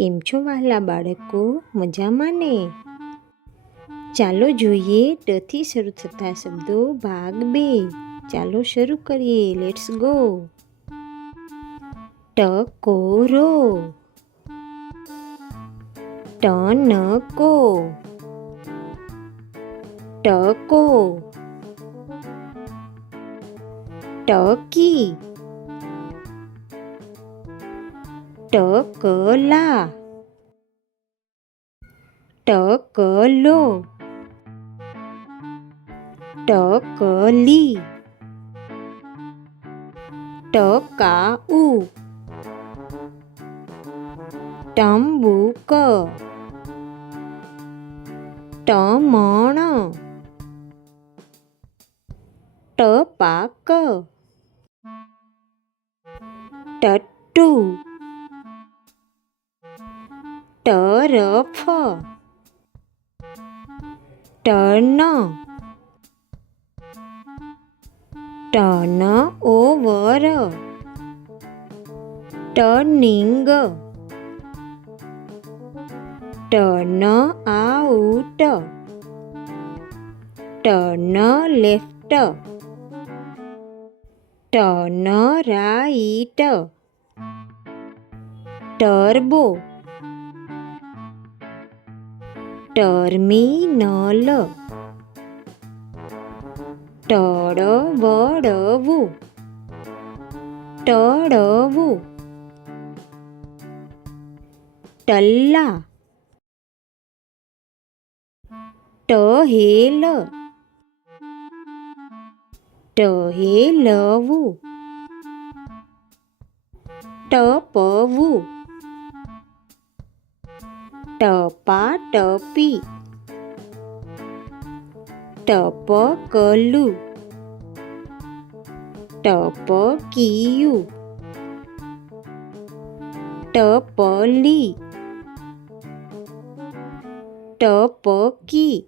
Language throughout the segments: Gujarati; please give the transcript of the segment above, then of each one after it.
કેમ છો વહાલા બાળકો? મજામાં ને? ચાલો જોઈએ ટ થી શરૂ થતા શબ્દો ભાગ 2. ચાલો શરૂ કરીએ. Let's go. ટકોરો, ટનકો, ટકો, ટકી, ટકલા, ટકલો, ટકલી, ટકાઉ, ટંબુક, ટમણ, ટપાક, ટટ્ટુ, ટરફ, ton, turnover, turning, turn out, turn left, turn right, turbo, terminal, ટળવળવું, ટળવું, ટલ્લા, ટહેલ, ટહેલવું, ટપવું, ટપાટપી, ટપકલું, ટપકિયું, ટપલી, ટપકી,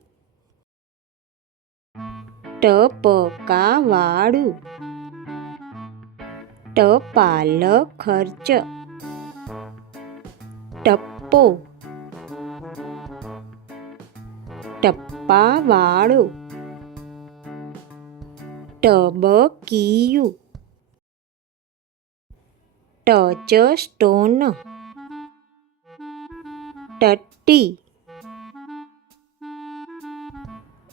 ટપકાવાળું, ટપાલ ખર્ચ, ટપ્પો, ટપ્પાવાળો, ટબકિયું, ટચસ્ટોન, ટટ્ટી,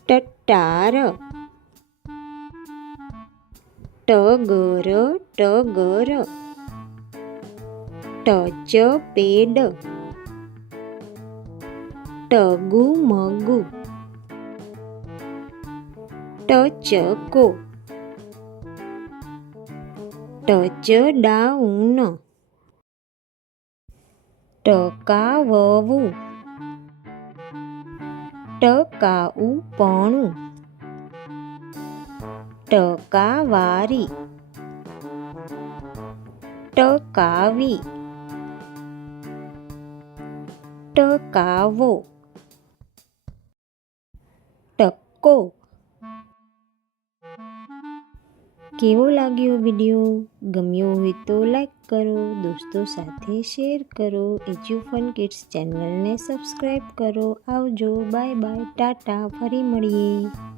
ટટાર, ટગર, ટગર, ટચપેડ, ટગુમગુ, ટચકો, ટચડાઉન, ટકાવવું, ટકાઉપણું, ટકાવારી, ટકાવી, ટકાવો, ટકો. કેવો લાગ્યો વિડીયો? ગમ્યો હોય તો લાઈક કરો, દોસ્તો સાથે શેર કરો, એજ્યુફન કિડ્સ ચેનલને સબસ્ક્રાઈબ કરો. આવજો, બાય બાય, ટાટા, ફરી મળીએ.